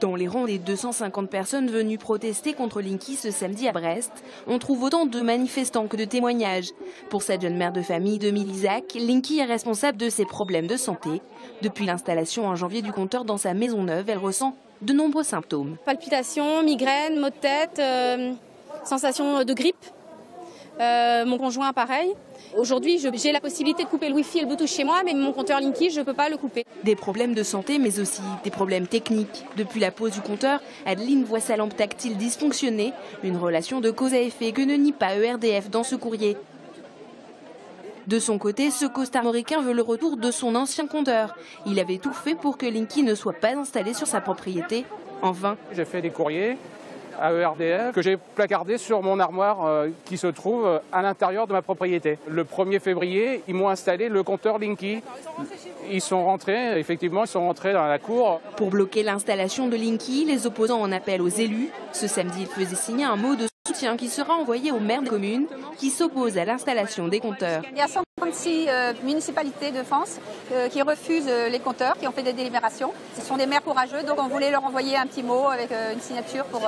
Dans les rangs des 250 personnes venues protester contre Linky ce samedi à Brest, on trouve autant de manifestants que de témoignages. Pour cette jeune mère de famille de Milizac, Linky est responsable de ses problèmes de santé. Depuis l'installation en janvier du compteur dans sa maison neuve, elle ressent de nombreux symptômes. Palpitations, migraines, maux de tête, sensation de grippe. Mon conjoint pareil. Aujourd'hui, j'ai la possibilité de couper le Wi-Fi et le Bluetooth chez moi, mais mon compteur Linky, je ne peux pas le couper. Des problèmes de santé, mais aussi des problèmes techniques. Depuis la pose du compteur, Adeline voit sa lampe tactile dysfonctionner. Une relation de cause à effet que ne nie pas ERDF dans ce courrier. De son côté, ce costarmoricain veut le retour de son ancien compteur. Il avait tout fait pour que Linky ne soit pas installé sur sa propriété. En vain. J'ai fait des courriers à ERDF que j'ai placardé sur mon armoire qui se trouve à l'intérieur de ma propriété. Le 1er février, ils m'ont installé le compteur Linky. Ils sont rentrés, effectivement, ils sont rentrés dans la cour. Pour bloquer l'installation de Linky, les opposants en appellent aux élus. Ce samedi, ils faisaient signer un mot de soutien qui sera envoyé aux maires des communes qui s'opposent à l'installation des compteurs. Il y a 136 municipalités de France qui refusent les compteurs, qui ont fait des délibérations. Ce sont des maires courageux, donc on voulait leur envoyer un petit mot avec une signature pour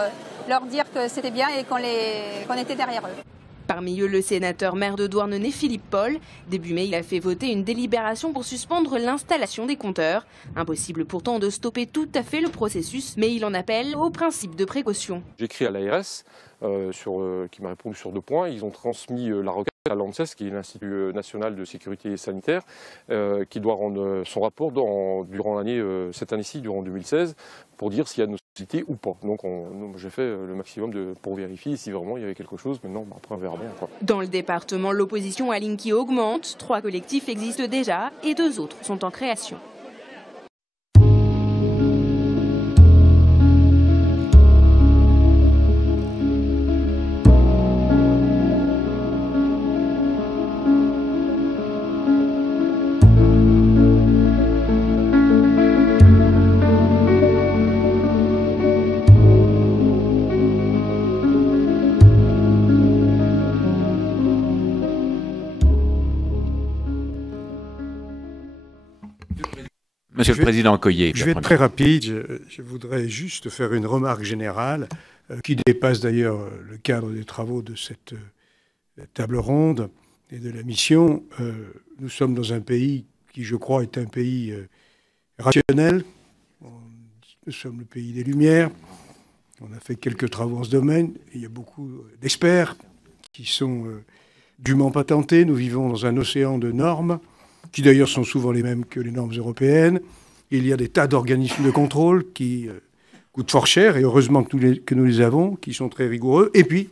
leur dire que c'était bien et qu'on était derrière eux. Parmi eux, le sénateur maire de Douarnenez, Philippe Paul. Début mai, il a fait voter une délibération pour suspendre l'installation des compteurs. Impossible pourtant de stopper tout à fait le processus, mais il en appelle au principe de précaution. J'ai écrit à l'ARS qui m'a répondu sur 2 points. Ils ont transmis la requête à l'ANSES, qui est l'Institut national de sécurité sanitaire, qui doit rendre son rapport durant l'année, cette année-ci, durant 2016, pour dire s'il y a nocivité ou pas. Donc j'ai fait le maximum pour vérifier si vraiment il y avait quelque chose. Maintenant, après on verra bien, quoi. Dans le département, l'opposition à Linky augmente. 3 collectifs existent déjà et 2 autres sont en création. Monsieur le Président Coyer. Je vais être très rapide. Je voudrais juste faire une remarque générale qui dépasse d'ailleurs le cadre des travaux de cette table ronde et de la mission. Nous sommes dans un pays qui, je crois, est un pays rationnel. Nous sommes le pays des Lumières. On a fait quelques travaux en ce domaine. Il y a beaucoup d'experts qui sont dûment patentés. Nous vivons dans un océan de normes, qui d'ailleurs sont souvent les mêmes que les normes européennes. Il y a des tas d'organismes de contrôle qui coûtent fort cher, et heureusement que nous les avons, qui sont très rigoureux. Et puis,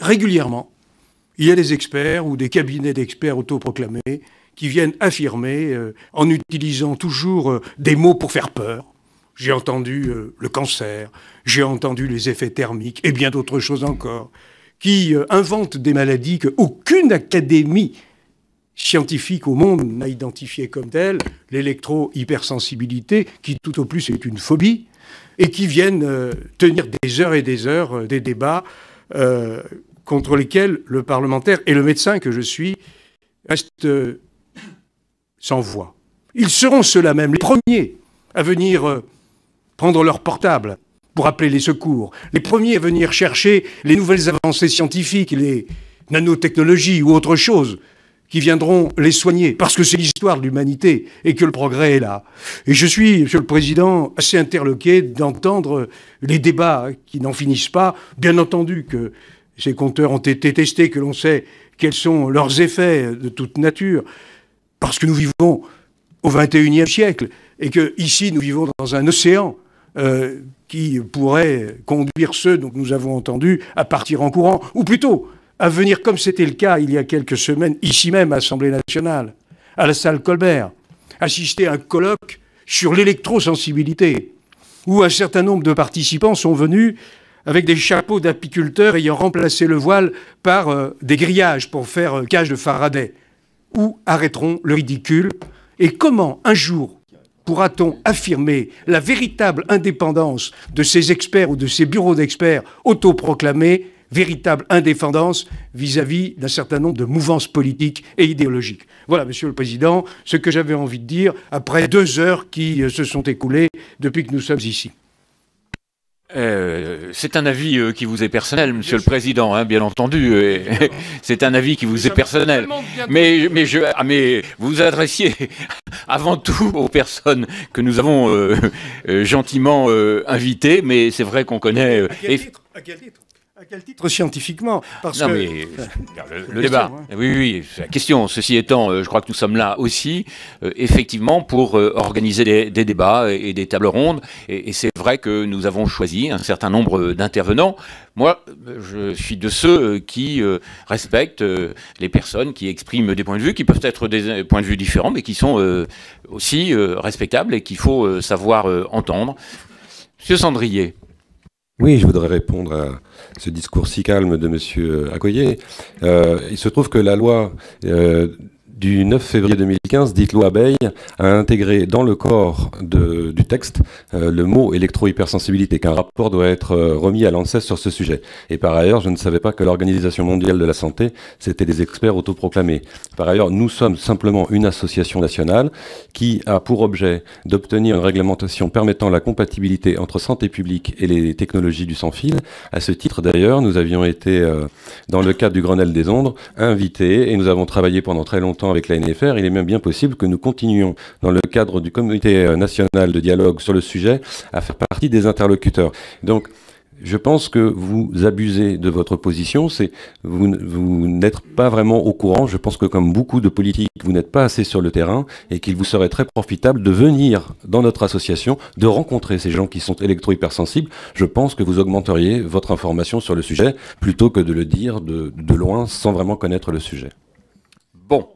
régulièrement, il y a des experts ou des cabinets d'experts autoproclamés qui viennent affirmer, en utilisant toujours des mots pour faire peur. J'ai entendu le cancer, j'ai entendu les effets thermiques, et bien d'autres choses encore, qui inventent des maladies qu'aucune académie scientifique au monde n'a identifié comme telle, l'électro-hypersensibilité, qui tout au plus est une phobie, et qui viennent tenir des heures et des heures des débats contre lesquels le parlementaire et le médecin que je suis restent sans voix. Ils seront ceux-là même les premiers à venir prendre leur portable pour appeler les secours, les premiers à venir chercher les nouvelles avancées scientifiques, les nanotechnologies ou autre chose, qui viendront les soigner, parce que c'est l'histoire de l'humanité et que le progrès est là. Et je suis, Monsieur le Président, assez interloqué d'entendre les débats qui n'en finissent pas. Bien entendu que ces compteurs ont été testés, que l'on sait quels sont leurs effets de toute nature, parce que nous vivons au XXIe siècle et que ici nous vivons dans un océan qui pourrait conduire ceux dont nous avons entendu à partir en courant, ou plutôt à venir, comme c'était le cas il y a quelques semaines, ici même à l'Assemblée nationale, à la salle Colbert, assister à un colloque sur l'électrosensibilité, où un certain nombre de participants sont venus avec des chapeaux d'apiculteurs ayant remplacé le voile par des grillages pour faire cage de Faraday. Où arrêteront le ridicule? Et comment, un jour, pourra-t-on affirmer la véritable indépendance de ces experts ou de ces bureaux d'experts autoproclamés, véritable indépendance vis-à-vis d'un certain nombre de mouvances politiques et idéologiques? Voilà, Monsieur le Président, ce que j'avais envie de dire après 2 heures qui se sont écoulées depuis que nous sommes ici. C'est un avis qui vous est personnel, Monsieur le Président, hein, bien entendu. C'est un avis qui vous est personnel. Mais vous vous adressiez avant tout aux personnes que nous avons gentiment invitées, mais c'est vrai qu'on connaît... À quel titre scientifiquement? Parce non, que... mais le débat. Oui, c'est la question. Ceci étant, je crois que nous sommes là aussi, effectivement, pour organiser des débats et des tables rondes. Et c'est vrai que nous avons choisi un certain nombre d'intervenants. Moi, je suis de ceux qui respectent les personnes qui expriment des points de vue, qui peuvent être des points de vue différents, mais qui sont aussi respectables et qu'il faut savoir entendre. Monsieur Sandrier. Oui, je voudrais répondre à ce discours si calme de M. Accoyer. Il se trouve que la loi du 9 février 2015, dite loi Abeille, a intégré dans le corps du texte le mot électro-hypersensibilité, qu'un rapport doit être remis à l'ANSES sur ce sujet. Et par ailleurs, je ne savais pas que l'Organisation mondiale de la santé, c'était des experts autoproclamés. Par ailleurs, nous sommes simplement une association nationale qui a pour objet d'obtenir une réglementation permettant la compatibilité entre santé publique et les technologies du sans-fil. À ce titre, d'ailleurs, nous avions été, dans le cadre du Grenelle des ondes, invités et nous avons travaillé pendant très longtemps avec la NFR. Il est même bien possible que nous continuions, dans le cadre du comité national de dialogue sur le sujet, à faire partie des interlocuteurs. Donc, je pense que vous abusez de votre position. Vous n'êtes pas vraiment au courant. Je pense que comme beaucoup de politiques, vous n'êtes pas assez sur le terrain et qu'il vous serait très profitable de venir dans notre association, de rencontrer ces gens qui sont électro-hypersensibles. Je pense que vous augmenteriez votre information sur le sujet plutôt que de le dire de loin sans vraiment connaître le sujet. Bon.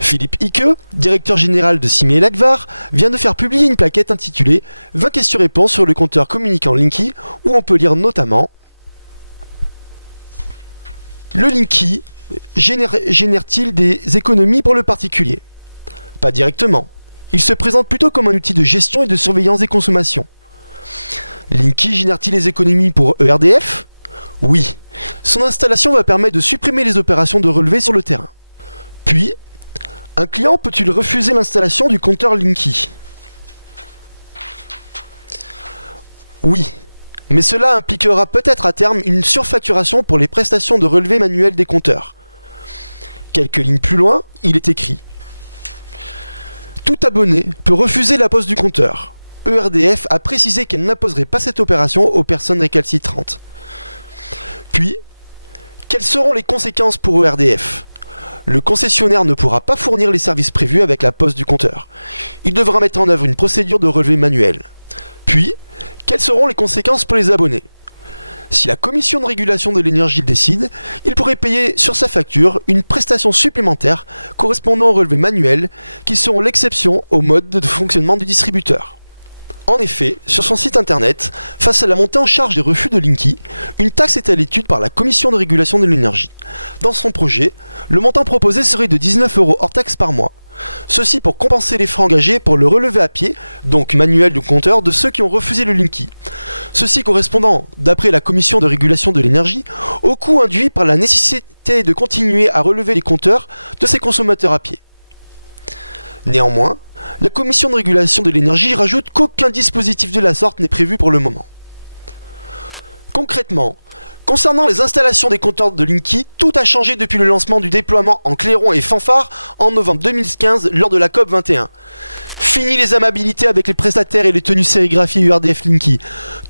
Philippe Icke, directeur général de Simé-Lagvar, vient de faire publier une plaquette intitulée 20 questions-réponses sur le compteur communicant Linky, où on peut lire notamment: le Linky génère-t-il des économies pour le particulier? Pas directement. Il se présente plutôt comme un outil de gestion et de surveillance des consommations. Linky génère-t-il des économies pour ERDF? Oui. Son installation va permettre de supprimer les opérations de relevé sur le terrain. Puis, un client peut-il refuser l'installation du compteur Linky? Oui, mais cela impliquera peut-être à terme une surfacturation pour les prestations de relevé manuel des compteurs. Quelques lignes plus loin, il est écrit: tout abonné peut refuser la pose du compteur. ERDF a précisé qu'elle n'imposerait pas cette opération aux personnes récalcitrantes. Puis, quelles seront les conséquences pour ERDF? Le concessionnaire ne pourra pas fournir les services prévus avec la pose du compteur. Il devra mettre en œuvre une procédure de relevé manuel. Puis, quelles seront les conséquences pour les abonnés? Si la commission de régulation de l'énergie le décide, il pourrait payer sur sa facture une prestation supplémentaire correspondant au relevé manuel, qui seront l'exception au mode de fonctionnement du distributeur. En effet, sur son site internet, face à la montée en charge des refus de Linky, une taxe est à l'étude par la commission de régulation de l'énergie. Dans son projet, le montant proposé serait de 19 € hors taxe par mois. Ceci pour compenser les frais engagés pour le relevé à pied, donc manuel du compteur, de ceux qui ont refusé le Linky. Ceci correspondant, d'après la commission de régulation de l'énergie, au coût induit par la nécessité de continuer à relever les compteurs de ces consommateurs à pied. Néanmoins, la commission de régulation de l'énergie rajoute qu'aucun dispositif de la sorte n'est prévu pour le moment. Concrètement, Concernant les installations des compteurs de Linky, tout a changé depuis le lancement du déploiement en clairon et fanfare en novembre 2015 lors de la COP 21. Fini les amabilités avec les prestataires et les tenues sérigraphiées URDF Linky.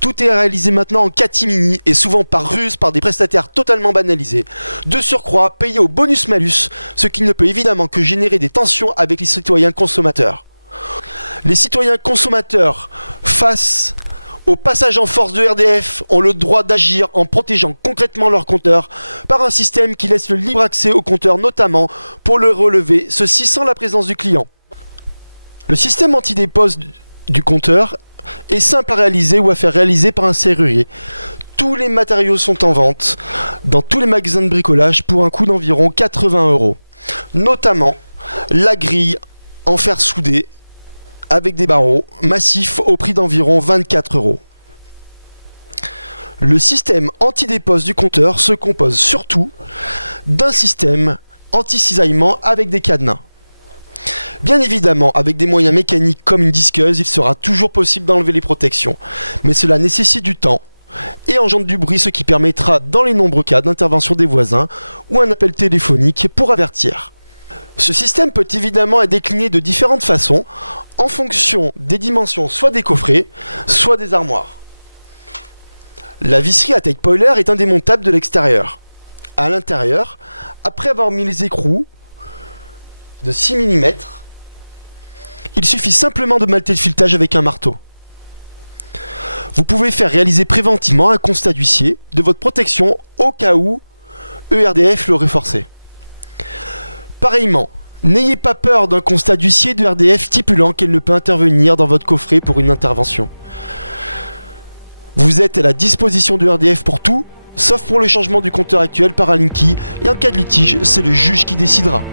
Tout est réalisé maintenant en catimini et souvent par ruse par des prestataires totalement banalisés. De surcroît, payés au bonus-malus, ce qui ne peut évidemment que générer des tensions avec les citoyens consommateurs. Les citoyens consommateurs, face au passage en force de RDF, ont le droit d'agir en protégeant concrètement leur compteur par un système qui laisse le libre accès au compteur, notamment pour le relever, ceci sans la présence du client. Le système anti-dépose du compteur est simple à réaliser ou à faire réaliser par un serrurier. Tous les matériaux sont en vente dans tous les magasins de bricolage pour un coût d'environ 80 €. Notamment la grille en fer soudé avec des barreaux massifs au prix d'environ 24 €. Le système anti-dépose du compteur se compose surtout d'un système anti-cisaillement avec des cadenas. Bien évidemment, avec des moyens mécaniques comme une disqueuse, il sera toujours possible d'enlever les protections, mais cela nécessite du temps et engendre du bruit, ce qui permettra dans les nombreux cas d'intervention des voisins ou un appel téléphonique pour avertir. Ce système peut évidemment être décliné de différentes façons en fonction des dimensions soit des coffrets, soit des armoires. La visserie à taille spoiler est indémontable de l'extérieur. À l'intérieur, après avoir mis les écrous de 6 mm, il suffit simplement de malter le filetage avec un marteau. Vous pouvez faire réaliser préventivement un constat d'huissier de votre protection au cas où ERDF l'aurait forcé. Pareillement, n'ayez pas peur d'un constat d'huissier de RDF stipulant qu'elle ne peut intervenir dans votre coffret pour une intervention. Vous êtes à la disposition de RDF pour tout, sauf pour le changement du compteur actuel par un Linky, et en cas de litige, c'est le juge qui décidera.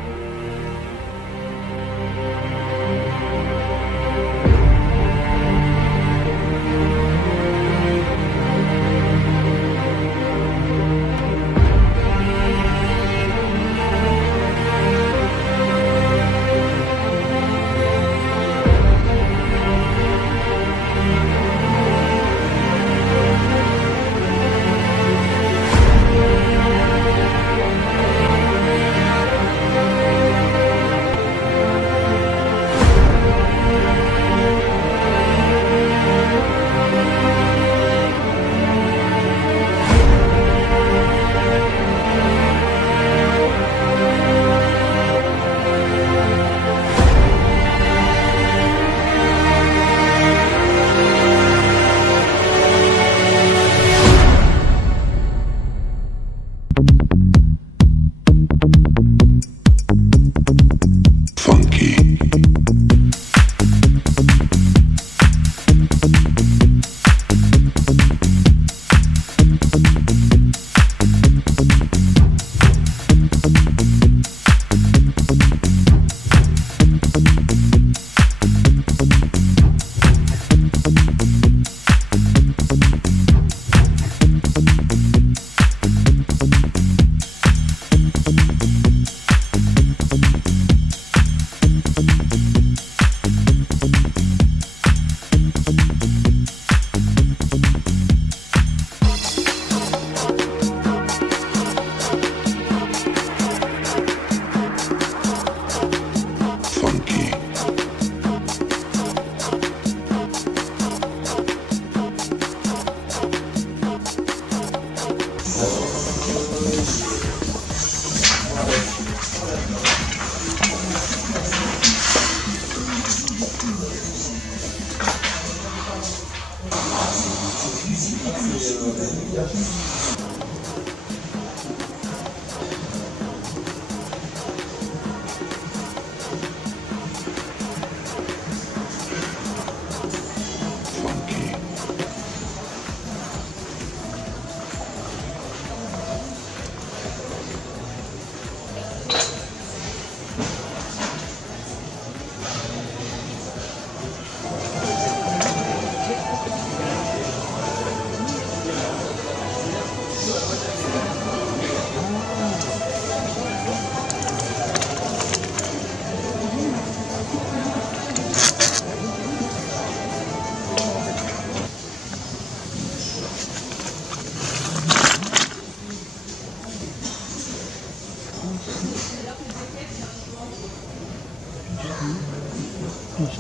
Thank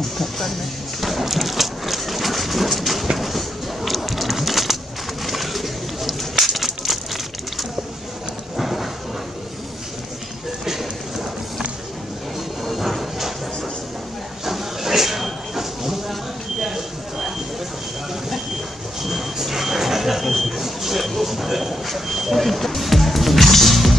you.